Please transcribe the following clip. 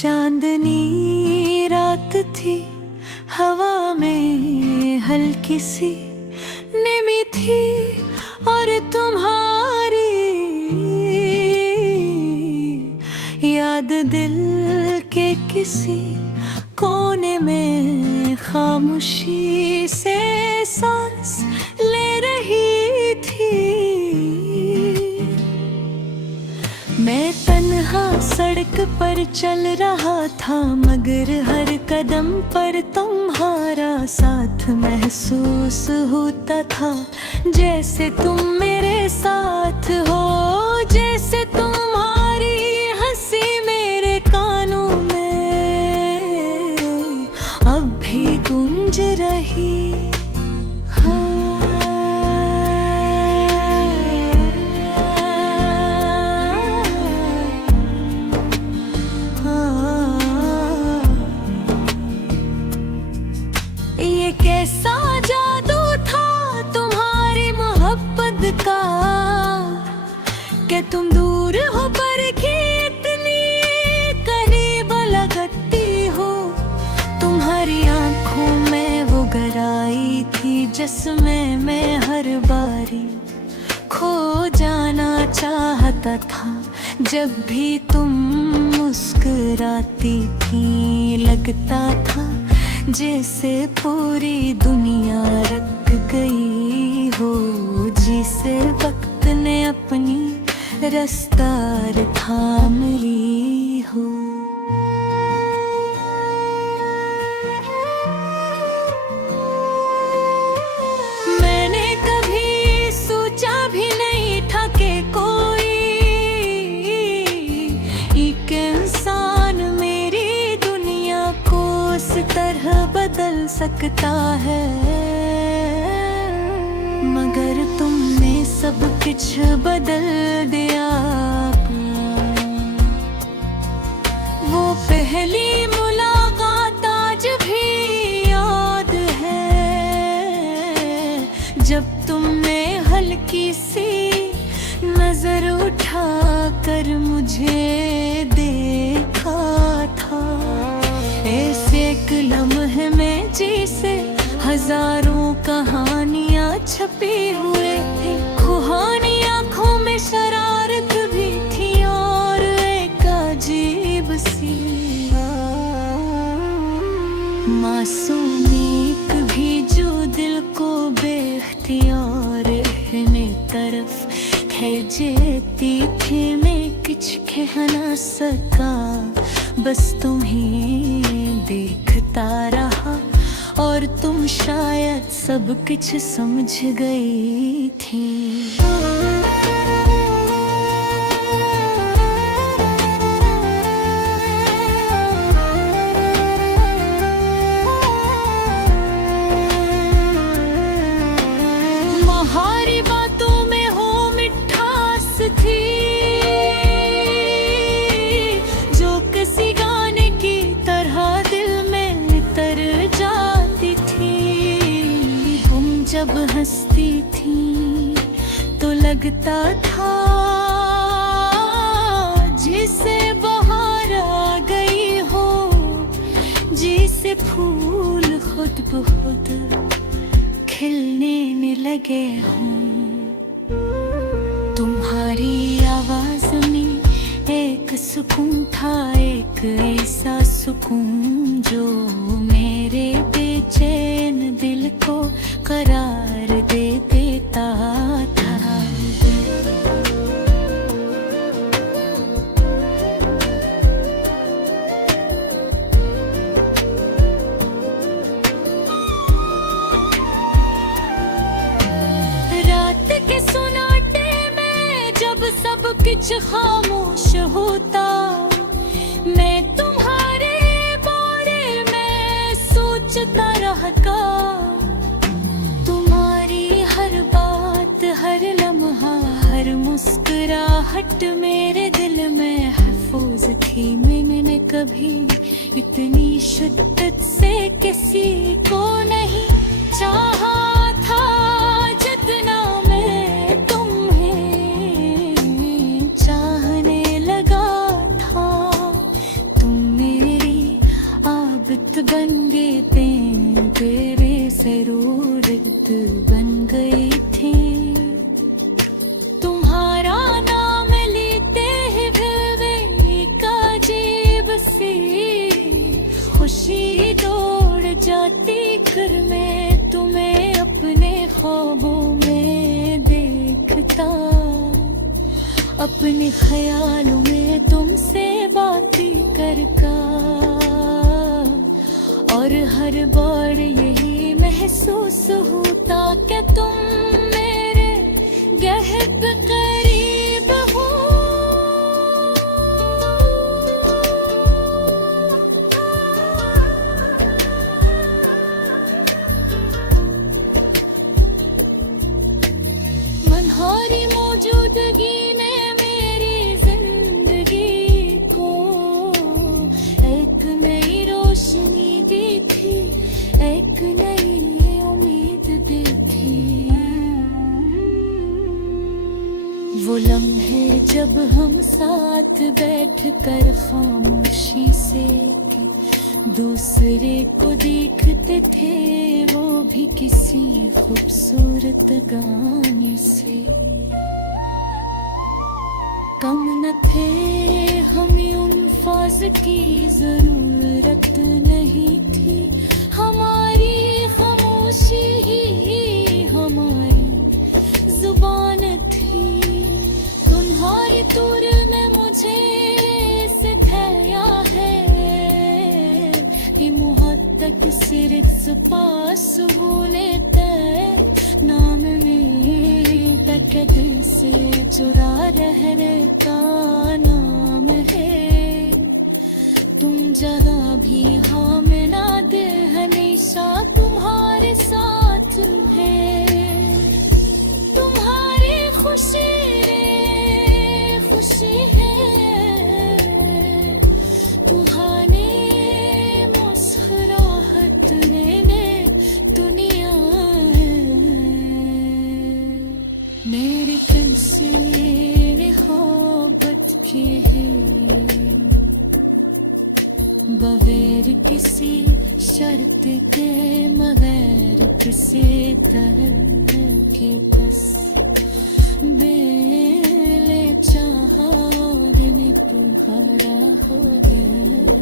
चांदनी रात थी, हवा में हल्की सी नमी थी और तुम्हारी याद दिल के किसी कोने में खामोशी से सांस ले रही थी। मैं तन्हा सड़क पर चल रहा था, मगर हर कदम पर तुम्हारा साथ महसूस होता था। जैसे तुम मेरे साथ हो, जैसे तुम्हारी हंसी मेरे कानों में अब भी गूंज रही। ये कैसा जादू था तुम्हारी मोहब्बत का, कि तुम दूर हो पर कि इतनी करीब लगती हो। तुम्हारी आंखों में वो गहराई थी जिसमें मैं हर बारी खो जाना चाहता था। जब भी तुम मुस्कुराती थी लगता था जैसे पूरी दुनिया रुक गई हो, जिसे वक्त ने अपनी रफ्तार थाम ली हो। मैंने कभी सोचा भी नहीं था कि कोई एक इंसान मेरी दुनिया को इस तरह बदल सकता है। मगर तुमने सब कुछ बदल दिया। वो पहली मुलाकात आज भी याद है, जब तुमने हल्की सी नजर उठा कर मुझे देखा था। ऐसे एक लम्हे में जिसे हजारों कहानियां छपी हुए थी। खुहानी आंखों में शरारत भी थी और एक अजीब सी मासूमियत भी जो दिल को बेख्तियार अपने तरफ खींचती थी। मैं कुछ कह ना सका, बस तुम्हें देखता रहा और तुम शायद सब कुछ समझ गई थी। तुम्हारी बातों में हो मिठास थी, जो किसी गाने की तरह दिल में उतर जाती थी। तुम जब हंसती थी तो लगता था जिसे बहार आ गई हो, जिसे फूल खुद ब खुद खिलने में लगे हों। तुम्हारी आवाज में एक सुकून था, एक ऐसा सुकून जो मेरे बेचैन दिल को करार दे देता था। सब कुछ खामोश होता, मैं तुम्हारे बारे में सोचता रहता। तुम्हारी हर बात, हर लम्हा, हर मुस्कुराहट मेरे दिल में महफूज थी। मैंने कभी इतनी शिद्दत से किसी को नहीं चाहा था जितना मैं तुम्हें चाहने लगा था। तुम आदत बन गए तेरे जरूरत बन गई थी। तुम्हारा नाम लेते ही दिल का अजीब सी खुशी दौड़ जाती कर मैं तुम्हें अपने ख्वाबों में देखता। अपने ख्यालों में तुमसे बातें करता और हर बार यही महसूस होता कि तुम मेरे गहब करीब हो। मनहारी मौजूदगी ने मेरी जिंदगी को एक नई रोशनी दी थी, एक नई उम्मीद दी थी। वो लम्हे जब हम साथ बैठ कर खामोशी से दूसरे को देखते थे, वो भी किसी खूबसूरत गाने से। कम न थे हमें उन फाज की जरूरत नहीं थी। हमारी खामोशी ही हमारी जुबान थी। तुम्हारे तूर ने मुझे सिखाया है कि मोहब्बत सिर्फ पास बोले तय नाम मेरी तकद से जुड़ा रहने का नाम है। तुम जहाँ भी हाँ मिला दे हमेशा तुम्हारे साथ है। तुम्हारी खुशी रे खुशी है। तुम्हारे मुस्कुराहट ने दुनिया मेरे कंसे मोहब्बत के है। बगैर किसी शर्त के मगैर किसी तरह के बस बेले चाहा दिन तुम्हारा हो गया।